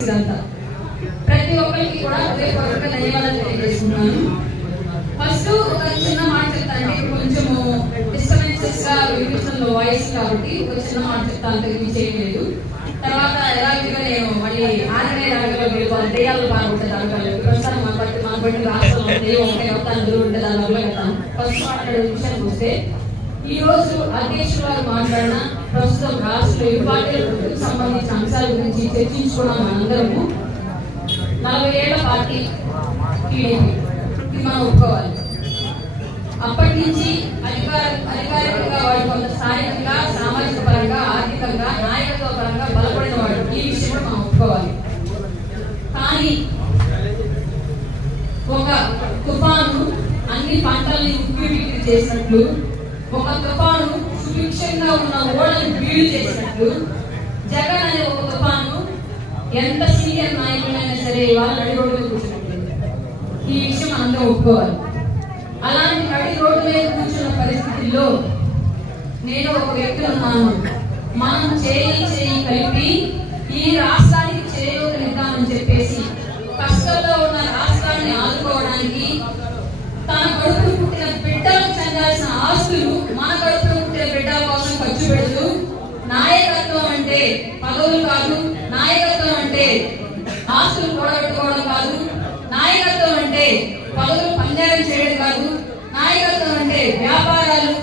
ప్రతి ఒక్కరికి కూడా హృదయపూర్వక ధన్యవాదాలు తెలియజేస్తున్నాను. ఫస్ట్ ఒక చిన్న మాట చెప్తాను. కొంచెము డిస్టర్బెన్సెస్ గా వినిపిస్తున్న వాయిస్ కాబట్టి ఒక చిన్న మాట చెప్తాను, తెలివి చేయలేదు. తర్వాత ఎలాగైనా నేను మళ్ళీ ఆంజనేయ రంగంలో వెళ్ళిపోవాలి, దెయ్యాలు బాగుంటుంది రంగాలు ప్రస్తుతం మన బట్టి రాష్ట్రంలో దూరం ఉంటే దాని వల్ల వెళ్తాను. ఫస్ట్ మాట్లాడే విషయానికి వస్తే, ఈ రోజు అధ్యక్షులు వారు మాట్లాడిన ప్రస్తుతం రాష్ట్ర ఇరు పార్టీలకు సంబంధించిన అంశాల గురించి చర్చించుకున్నాం. మనందరము 40 ఏళ్ల పార్టీ టీడీపీ, ఇది మనం ఒప్పుకోవాలి. అప్పటి నుంచి అధికారికంగా వాడు కొంత స్థానికంగా, సామాజిక పరంగా, ఆర్థికంగా, నాయకత్వ పరంగా బలపడిన వాడు, ఈ విషయం కూడా మనం ఒప్పుకోవాలి. కానీ ఒక తుఫాను అన్ని పంటల్ని ఉక్కిరిబిక్కిరి చేసినట్లు, ఒక తుఫాను సుభిక్షంగా ఉన్న ఓడను బీడు చేసినట్లు, జగన్ అనే ఒక తుఫాను ఎంత సీనియర్ నాయకులైనా సరే వాళ్ళ నడి రోడ్డు మీద కూర్చున్నట్లేదు. ఈ విషయం అందరూ ఒప్పుకోవాలి. అలాంటి నడి రోడ్డు మీద కూర్చున్న పరిస్థితుల్లో నేను ఒక వ్యక్తి ఉన్నాను. మనం చేయి కలిపి ఈ రాష్ట్రానికి చేయూతనిద్దామని చెప్పేసి కష్టంలో ఉన్న రాష్ట్రాన్ని ఆదుకోవడానికి తన కడుపును పుట్టిన బిడ్డలకు చెందాల్సిన ఆస్తులు మన కడుపులో పుట్టిన బిడ్డల కోసం ఖర్చు పెడుతూ, నాయకత్వం అంటే పదవులు కాదు, నాయకత్వం అంటే ఆస్తులు కూడబెట్టుకోవడం కాదు, నాయకత్వం అంటే పదవులు పంజారం చేయడం కాదు, నాయకత్వం అంటే వ్యాపారాలు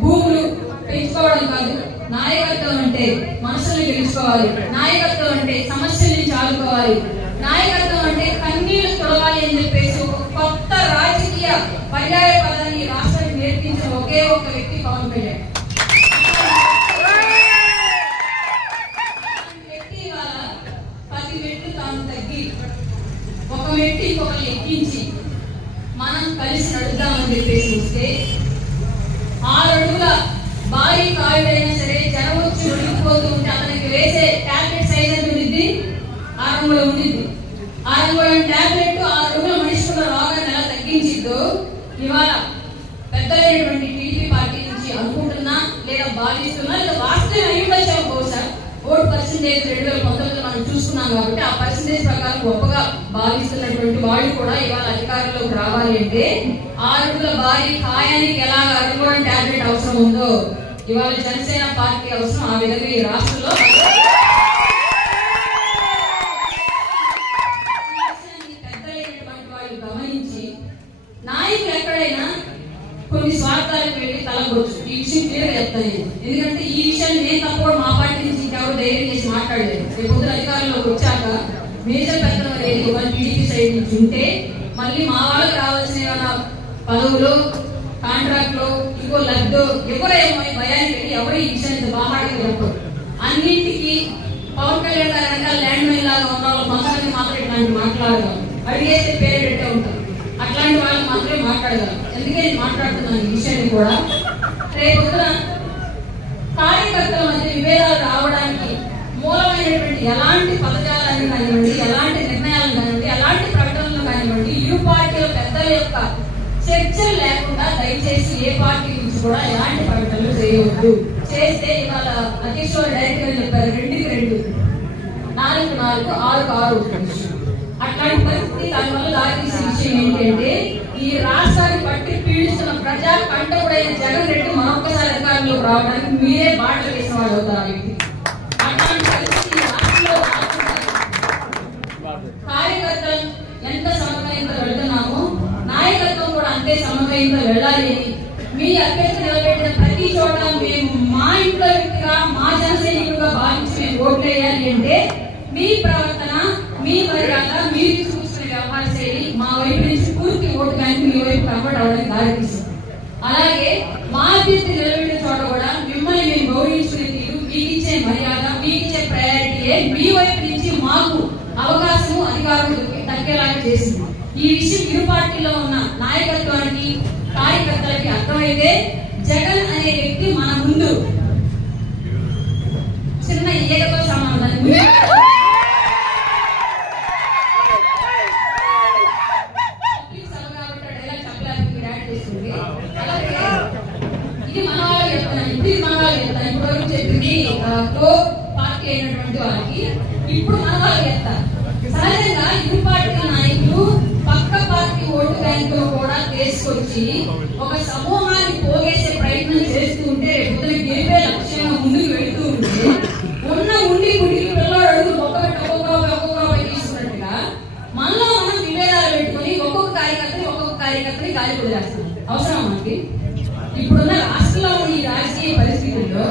భూములు పెంచుకోవడం కాదు, నాయకత్వం అంటే మనసుల్ని గెలుచుకోవాలి, నాయకత్వం అంటే సమస్యల్ని చాలుకోవాలి, నాయకత్వం అంటే కన్నీళ్లు తొడవాలి అని చెప్పేసి ఒక కొత్త రాజకీయ పర్యాయ పదాన్ని రాష్ట్రానికి నేర్పించిన ఒకే ఒక వ్యక్తి పవన్ కళ్యాణ్. వ్యక్తి ఇవాళ 10 మెట్లు తాను తగ్గి ఒక మెట్టు ఇంకొకరు ఎక్కించి మనం కలిసి నడుద్దామని చెప్పేసి వస్తే 6 అడుగుల భారీ కాయుడైనా సరే జనం వచ్చి ఒడిగిపోతూ ఉంటే అతనికి వేసే టాబ్లెట్ సైజ్ ఎంత ఉండిద్ది? 6 అంగుళం ఉండిద్ది. 6 అంగుళం టాబ్లెట్ 6 అడుగుల మనిషికున్న రోగాన్ని ఎలా తగ్గించిద్దో ఇవాళ పెద్దలైనటువంటి టీడీపీ పార్టీ నుంచి అనుకుంటున్నా, లేదా భావిస్తున్నా, లేదా వాస్తవం అయ్యుండొచ్చు. బహుశా ఓటు పర్సెంటేజ్ 2019 మనం చూసుకున్నాం కాబట్టి ఆ పర్సెంటేజ్ ప్రకారం గొప్పగా భావిస్తున్నటువంటి వాళ్ళు కూడా ఇవాళ అధికారంలోకి రావాలి అంటే 6 అడుగుల భారీ కాయానికి ఎలా 6 అంగుళం టాబ్లెట్ అవసరం ఉందో ఇవాళ జనసేన పార్టీ అవసరం. ఆ విధంగా ఈ రాష్ట్రంలో పెద్దలైనటువంటి వాళ్ళు గమనించి, నాయకులు ఎక్కడైనా కొన్ని స్వార్థాలకు వెళ్ళి తలగొచ్చు. ఈ విషయం క్లియర్ చెప్తాను. ఎందుకంటే ఈ విషయాన్ని నేను తప్ప మా పార్టీ నుంచి ఇంకెవరు ధైర్యం చేసి మాట్లాడలేదు. రేపు పొద్దున అధికారంలోకి వచ్చాక మేజర్ పెద్దలు అనేది వాళ్ళు టీడీపీ సైడ్ నుంచి ఉంటే మళ్ళీ మా వాళ్ళకి రావాల్సిన ఏమైనా పదవులు, కాంట్రాక్ట్లు, ఇంకో లబ్ధో ఎవరేమో భయానికి వెళ్ళి ఎవరు ఈ విషయాన్ని బాహాడికి చెప్పరు. అన్నింటికి పవన్ కళ్యాణ్ గారి వెనకాల ల్యాండ్ మైన్ లాగా ఉన్న వాళ్ళు కొంతమంది మాత్రం ఇట్లాంటి మాట్లాడగలరు. అడిగేస్తే పేరు పెట్టే ఉంటారు. అట్లాంటి వాళ్ళు మాత్రమే మాట్లాడగలరు. ఎందుకే నేను మాట్లాడుతున్నాను ఈ విషయాన్ని కూడా. రేపొద్దున కార్యకర్తల మధ్య విభేదాలు రావడానికి మూలమైనటువంటి ఎలాంటి పదజాలను కానివ్వండి, ఎలాంటి నిర్ణయాలు కానివ్వండి, ఎలాంటి ప్రకటనలు కానివ్వండి, ఇరు పార్టీల పెద్దల యొక్క చర్చలు లేకుండా దయచేసి ఏ పార్టీ నుంచి కూడా ఎలాంటి ప్రకటనలు చేయవద్దు. చేస్తే ఇవాళ అధ్యక్షుడు డైరెక్ట్ గా చెప్పారు 2కి 2, 4కి 4, 6కి 6. అట్లాంటి పరిస్థితి దానివల్ల దారితీసే విషయం ఏంటంటే ఈ రాష్ట్రాన్ని బట్టి పీడిస్తున్న ప్రజా కంటకుడైన జగన్ రెడ్డి మరొకసారి అధికారంలోకి రావడానికి మీరే బాటలు వేసిన వాడు అవుతారు. అట్లాంటి పరిస్థితి రాష్ట్రంలో కార్యకర్తలు ఎంత సమన్వయంతో వెళ్తున్నామో నాయకత్వం కూడా అంతే సమన్వయంతో వెళ్ళాలి అని మీ అభ్యర్థి నిలబెట్టిన ప్రతి చోట మేము మా ఇంట్లో వ్యక్తిగా, మా జనసైనికులుగా భావించి మేము ఓట్లు వేయాలి అంటే మీ ప్రవర్తన, మీ మర్యాద, మీరు చూసుకునే వ్యవహార శైలి మా వైపు నుంచి పూర్తి ఓటు బ్యాంక్ మీ వైపు కన్వర్ట్ అవడానికి దారితీస్తుంది. అలాగే మా అభ్యర్థి నిలబెట్టిన చోట కూడా మిమ్మల్ని మేము గౌరవించుకునే తీరు, మీకు ఇచ్చే మర్యాద, మీకు ఇచ్చే ప్రయారిటీయే మీ వైపు నుంచి మాకు అవకాశము, అధికారం దక్కేలాగా చేసింది. ఈ విషయం ఇరు పార్టీలో ఉన్న నాయకత్వానికి, కార్యకర్తలకి అర్థమైతే జగన్ అనే వ్యక్తి మన ముందు చిన్న ఈగతో సమానం. ఇది మన వాళ్ళు చెప్తున్నాను, ఇప్పుడు చెప్పింది పార్టీ అయినటువంటి వాళ్ళకి ఇప్పుడు మన సవాల్ చేస్తారు. సహజంగా ఇరు పార్టీల నాయకులు పక్క పార్టీ ఓటు బ్యాంకులు కూడా తీసుకొచ్చి ఒక సమూహాన్ని పోగేసే ప్రయత్నం చేస్తూ ఉంటే రేపు గెలిపే లక్ష్యంగా ముందుకు వెళ్తూ ఉంటే ఉన్న ఉండి గుడికి పిల్లలు అడుగు ఒక్కొక్క రూపాయి తీసుకున్నట్టుగా మనలో మనం విభేదాలు పెట్టుకుని ఒక్కొక్క కార్యకర్తని గాలి వదిలేస్తున్నాం. అవసరం మనకి? ఇప్పుడున్న రాష్ట్రంలో ఉన్న ఈ రాజకీయ పరిస్థితుల్లో,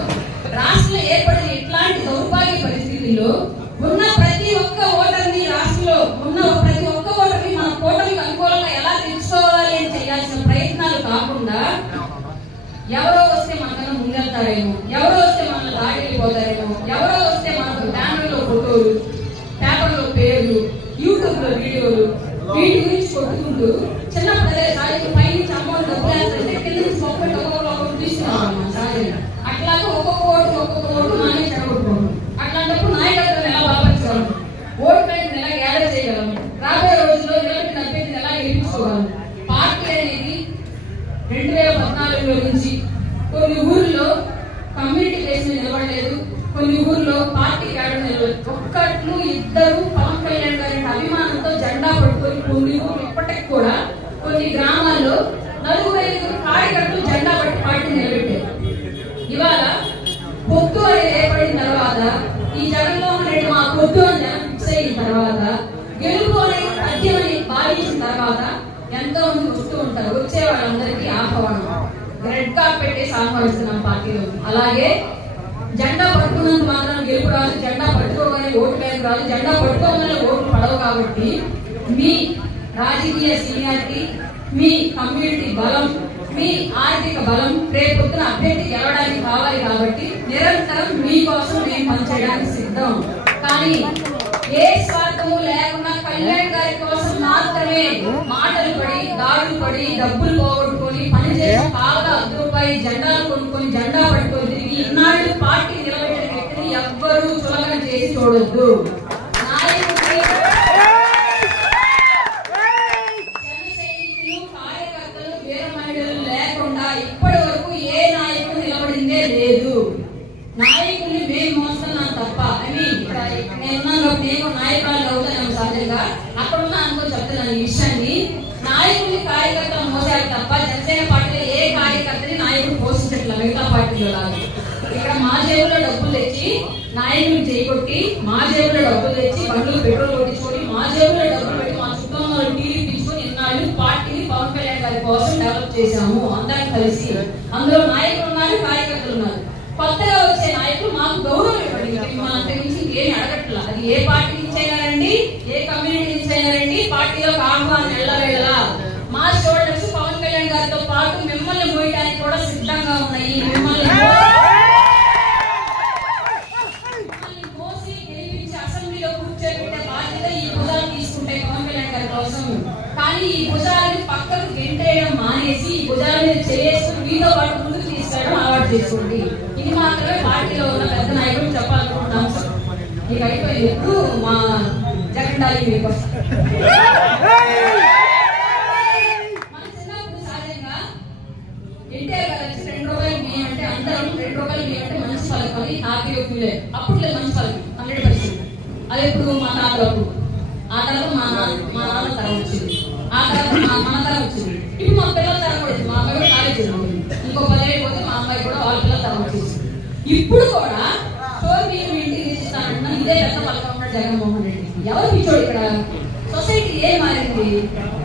రాష్ట్రంలో ఏర్పడిన ఇట్లాంటి దౌర్భాగ్య పరిస్థితుల్లో ఉన్న ప్రతి ఒక్క ఓటర్ని, రాష్ట్రంలో ఉన్న ప్రతి ఒక్క ఓటర్ని మన కూటమికి అనుకూలంగా ఎలా తెలుసుకోవాలి అని చేయాల్సిన ప్రయత్నాలు కాకుండా ఎవరో వస్తే మనకన్నా ముందెళ్తారేమో, ఎవరో వస్తే మన దాడి వెళ్ళిపోతారేమో, ఎవరో వస్తే మనకు బ్యానర్లో ఫోటోలు, పేపర్లో పేర్లు, యూట్యూబ్ లో వీడియోలు, వీటి గురించి కొట్టుకుంటూ చిన్నప్పుడు సాయంత్రం పైనుంచి అమౌంట్ డబ్బులు వేస్తుంటే కింద నుంచి ఒక్కొక్కటి తీసుకున్నాం. సహజంగా అట్లాగే ఒక్కొక్క ఓటు నానే చెడగొట్టుకోండి. అట్లాంటప్పుడు నాయకత్వం ఎలా బలపరచగలం, ఓటు బ్యాంక్ ఎలా గ్యాదర్ చేయగలం, రాబోయే రోజుల్లో నిలబెట్టిన అభ్యర్థిని ఎలా గెలిపించుకోగలం? పార్టీ అనేది 2014లో నుంచి కొన్ని ఊర్లో కమ్యూనిటీ బేస్ మీద నిలబడలేదు, కొన్ని ఊర్లో పార్టీ క్యాడర్ నిలబడలేదు. ఒక్కట్లు ఇద్దరు పవన్ కళ్యాణ్ గారి అభిమానంతో జెండా పట్టుకొని కొన్ని ఊర్లు ఇప్పటికి కూడా కొన్ని గ్రామాల్లో 4-5 కార్యకర్తలు జెండా పట్టి పార్టీ నిలబెట్టారు. ఇవాళ పొత్తు అనేది ఏర్పడిన తర్వాత, ఈ జగన్మోహన్ రెడ్డి మా పొత్తు అని జనం ఫిక్స్ అయిన తర్వాత, గెలుపు అనేది తథ్యమని భావించిన తర్వాత ఎంతో మంది వస్తూ ఉంటారు. వచ్చే వాళ్ళందరికీ ఆహ్వానం, రెడ్ కార్పెట్ వేసి ఆహ్వానిస్తున్నాం పార్టీలో. అలాగే జెండా పట్టుకున్నంత మాత్రం గెలుపు రాదు, జెండా పట్టుకోగానే ఓటు బ్యాంక్ రాదు, జెండా పట్టుకోగానే ఓట్లు పడవు. కాబట్టి మీ రాజకీయ సీనియారిటీ, మీ కమ్యూనిటీ బలం, మీ ఆర్థిక బలం రేపొద్దున అభ్యర్థి గెలవడానికి కావాలి. కాబట్టి నిరంతరం మీకోసం మేము పనిచేయడానికి సిద్ధం. కానీ ఏ స్వార్థము లేకుండా కళ్యాణ్ గారి కోసం మాత్రమే మాటలు పడి, దాడులు పడి, డబ్బులు పోగొట్టుకొని పనిచేసి కాగా రూపాయి జెండాలు కొనుక్కొని జెండా పట్టుకొని తిరిగి ఇన్నాళ్ళు పార్టీ నిలబెట్టిన వ్యక్తిని ఎవ్వరూ చులకన చేసి చూడొద్దు. కార్యకర్తలు, వీర మహిళలు లేకుండా ఇప్పటి వరకు ఏ నాయకుడు నిలబడిందే లేదు. నాయకుల్ని మేము మోస్తున్నాం తప్ప, నేను నాయకురాలు అవుతాను సహజంగా, అక్కడున్నా అనుకో చెప్తున్నాను ఈ విషయాన్ని. నాయకుల్ని కార్యకర్తలు మోసారు తప్ప జనసేన పార్టీలో ఏ కార్యకర్తని నాయకుడు పోషించట్లేదు మిగతా పార్టీలో లాగా. ఇక్కడ మా జేబులో డబ్బులు తెచ్చి నాయకులు చేయకొట్టి, మా జేబులో డబ్బులు తెచ్చి బండ్లు పెట్రోల్ కొట్టించుకొని, మా జేబులో డబ్బులు పెట్టి మా చుట్టంలో టీవీ తీసుకొని ఇన్నాళ్ళు పార్టీని పవన్ కళ్యాణ్ గారి కోసం డెవలప్ చేశాము అందరం కలిసి. అందులో నాయకులు ఉన్నారు, కార్యకర్తలు ఉన్నారు. కొత్తగా వచ్చే నాయకులు మాకు గౌరవం ఇవ్వండి, మిమ్మల్ని అంతకుమించి ఏమి అడగట్లా. అది ఏ పార్టీ నుంచి అయినా రండి, ఏ కమ్యూనిటీ నుంచి అయినా రండి, పార్టీలోకి ఆహ్వానం ఎల్లవేళలా. మా షోల్డర్స్ పవన్ కళ్యాణ్ గారితో పాటు మిమ్మల్ని మోయడానికి కూడా సిద్ధంగా ఉన్నాయి. మిమ్మల్ని మోసి గెలిపించి అసెంబ్లీలో కూర్చోబెట్టే బాధ్యత ఈ భుజాలు తీసుకుంటే పవన్ కళ్యాణ్ గారి కోసం. కానీ ఈ భుజాలని పక్కకు గెంటేయడం మానేసి ఈ భుజాల మీద చేసుకుని మీతో పాటు ముందుకు తీసుకెళ్ళడం అలవాటు చేసుకోండి. ఇది మాత్రమే పార్టీలో ఉన్న పెద్ద నాయకులు చెప్పాలనుకుంటున్నాం. మీకు అయిపోయింది. ఎప్పుడు మా జగన్ డాలి మీకు మన చిన్నప్పుడు సహజంగా ఎన్టీఆర్ గారు వచ్చి 2 రూపాయలు బియ్యం అంటే అందరం 2 రూపాయలు బియ్యం అంటే మంచి ఫలం అని హ్యాపీగా ఫీల్ అయ్యారు. అప్పుడు మంచి ఫలం 100%. అది ఎప్పుడు మా తాతలప్పుడు, ఆ తర్వాత మా నాన్న తరం వచ్చింది, ఆ తర్వాత మన తరం వచ్చింది, ఇప్పుడు మా పిల్లల తరం కూడా వచ్చింది. మా అమ్మాయి కూడా కాలేజ్ చదువుతుంది, ఇంకో 10 ఏళ్ళు పోతే మా అమ్మాయి కూడా వాళ్ళ పిల్లల తరం వచ్చేసింది. ఇప్పుడు కూడా స్టోర్ మీరు ఇంటికి తెచ్చిస్తానంటున్నా ఇదే పెద్ద పలకం ఉన్నాడు జగన్మోహన్ రెడ్డి. ఎవరు పిచ్చోడు ఇక్కడ? సొసైటీ ఏం మారింది?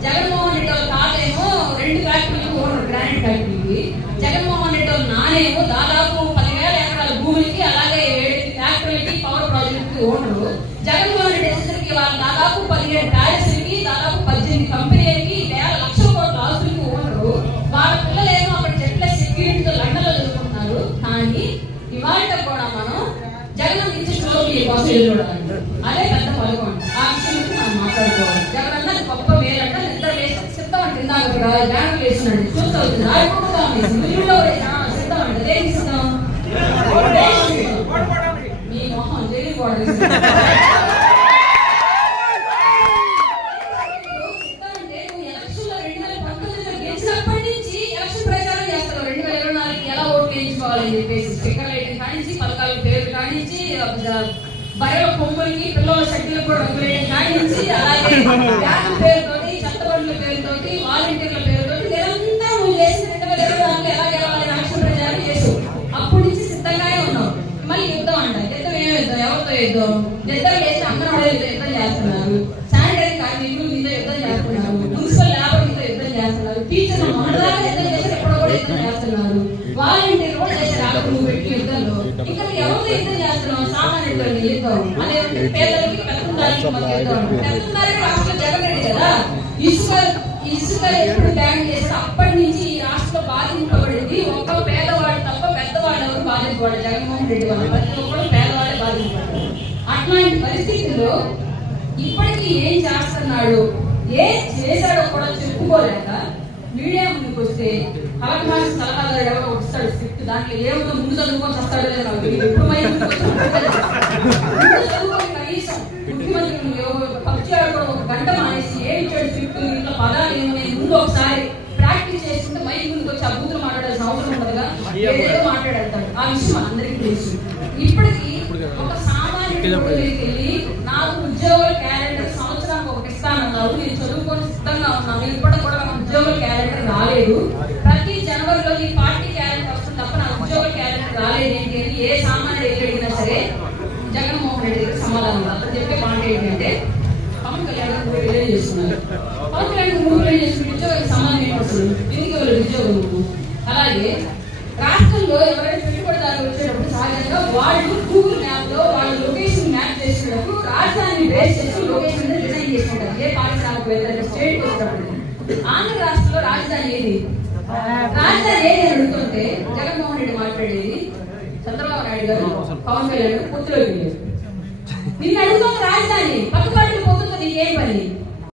జగన్మోహన్ రెడ్డి వాళ్ళ తాతేమో 2 ఫ్యాక్టరీలకు ఓనర్, గ్రానైట్ ఫ్యాక్టరీకి. జగన్మోహన్ రెడ్డి వాళ్ళ నానేమో దాదాపు 10,000 ఎకరాల భూమికి, అలాగే 7 ఫ్యాక్టరీలకి, power project owner. Jaganmohan Reddy వచ్చేసరికి వాళ్ళ దాదాపు 17 ప్యాలెస్లకి, దాదాపు 18 కంపెనీలకి, వేల లక్షల కోట్ల ఆస్తులకి ఓనరు. వాళ్ళ పిల్లలేమో అక్కడ చెట్ల సెక్యూరిటీతో లండన్లో చదువుకుంటున్నారు. కానీ ఇవాళ కూడా మనం జగన్ నుంచి స్టోరీ కోసం ఎదురుకోవడానికి అదే పెద్ద పలుకోండి. ఆ విషయం గురించి మనం మాట్లాడుకోవాలి. జగన్ అన్న గొప్ప మేలంట, నిద్ర వేసి సిద్ధం అంటే ఇందాక బ్యానర్ వేస్తున్నాడు చూస్తూ అవుతుంది. ఆడుకుంటా మిల్లులో సిద్ధం అంటే దేనికి సిద్ధం? మీ మొహం జైలు కూడా స్టిక్కర్ లైటింగ్ కానించి, పలకాల పేర్లు కానించి, బయట కొమ్ములకి, పిల్లల షెడ్యూలు కూడా వేయడం కాడి నుంచి అలాగే బ్యాంకు పేరుతోటి చెత్తబండ్ల పేరుతోటి వాలంటీర్ల పేరుతోటి నిరంతరం నువ్వు చేసిన 2024 ఎలా గెలవాలి రాష్ట్ర ప్రజలు చేసు అప్పటి నుంచి సిద్ధంగానే ఉన్నావు. మళ్ళీ యుద్ధం అంట. యుద్ధం ఏమో యుద్ధం, ఎవరితో యుద్ధం? యుద్ధం చేసి అంగన్వాడీ యుద్ధం చేస్తున్నారు, శానిటరీ కార్మికులు మీతో యుద్ధం చేస్తున్నారు, మున్సిపల్ లేబర్ మీతో యుద్ధం చేస్తున్నారు, టీచర్లు మొదలాగా యుద్ధం చేశారు, ఎప్పుడు కూడా యుద్ధం చేస్తున్నారు, వాలంటీర్లు కూడా చేశారు అప్పుడు నువ్వు పెట్టి యుద్ధంలో. ఇంకా ఎవరితో యుద్ధం చేస్తున్నావు? సామాన్యులకి యుద్ధం, అదే పేదలకి పెద్దందారికి మాకు యుద్ధం. పెద్దందారికి రాష్ట్రంలో జగన్ రెడ్డి కదా ఇసుక ఎప్పుడు బ్యాన్ చేశారు అప్పటి నుంచి ఈ రాష్ట్రంలో బాధింపబడింది ఒక్క పేదవాడు తప్ప పెద్దవాళ్ళు ఎవరు బాధింపబడ్డారు. జగన్మోహన్ రెడ్డి వాళ్ళు ప్రతి ఒక్కరు పేదవాడే బాధింపబడ్డారు. అట్లాంటి పరిస్థితుల్లో ఇప్పటికీ ఏం చేస్తున్నాడు, ఏం చేశాడో కూడా చెప్పుకోలేక మీడియా ముందుకు వస్తే కలెక్టర్ సలహాదారు ఎవరో వస్తాడు స్క్రిప్ట్, దాంట్లో ఏమిటో ముందు చదువుకొని వస్తాడో లేదు నాకు ఎప్పుడు చదువుకొని కనీసం ముఖ్యమంత్రి పక్షి ఆడుకో ఒక గంట మానేసి ఏం ఇచ్చాడు స్క్రిప్ట్, ఇంట్లో పదాలు ఏమన్నాయి ముందు ఒకసారి ప్రాక్టీస్ చేసుకుంటే మైక్ ముందుకు వచ్చి అద్భుతం మాట్లాడాల్సిన అవసరం ఉండదుగా, ఏదేదో మాట్లాడతాడు. ఆ విషయం అందరికీ తెలుసు. ఇప్పటికీ ఒక సామాన్యుడి వెళ్ళి నాకు ఉద్యోగుల క్యాలెండర్ సంవత్సరానికి ఒకటి ఇస్తానన్నారు, నేను చదువుకొని సిద్ధంగా ఉన్నాను, ఇప్పటికి కూడా నాకు ఉద్యోగుల క్యాలెండర్ రాలేదు, ప్రతి జనవరిలో ఈ పార్టీ క్యాలెండర్ వస్తుంది తప్ప నా ఉద్యోగ క్యాలెండర్ రాలేదు ఏంటి అని ఏ సామాన్యుడు ఎదురు అడిగినా సరే జగన్మోహన్ రెడ్డి గారికి సమాధానం అతను చెప్పే మాట ఏంటంటే పవన్ కళ్యాణ్ 3 వేలు చేస్తున్నారు, పవన్ కళ్యాణ్ 3 వేలు చేసుకుని ఉద్యోగానికి సమాధానం ఏంటప్పుడు ఎందుకు వాళ్ళు ఉద్యోగం. అలాగే రాష్ట్రంలో ఎవరైనా పెట్టుబడిదారులు వచ్చేటప్పుడు సహజంగా వాళ్ళు గూగుల్ మ్యాప్ లో వాళ్ళ లొకేషన్ మ్యాప్ చేసేటప్పుడు రాజధానిని బేస్ చేసి లొకేషన్ డిజైన్ చేసుకుంటారు. ఏ పారిశ్రామికవేత్తలు స్టేట్ వచ్చేటప్పుడు ఆంధ్ర రాష్ట్రంలో రాజధాని ఏది అని అడుగుతుంటే జగన్మోహన్ రెడ్డి మాట్లాడేది చంద్రబాబు నాయుడు గారు పవన్ కళ్యాణ్ పొత్తులోకి వెళ్ళారు. నిన్ను అడుగుతుంది రాజధాని, పక్క పార్టీలు పొత్తుతో నీకేం పని?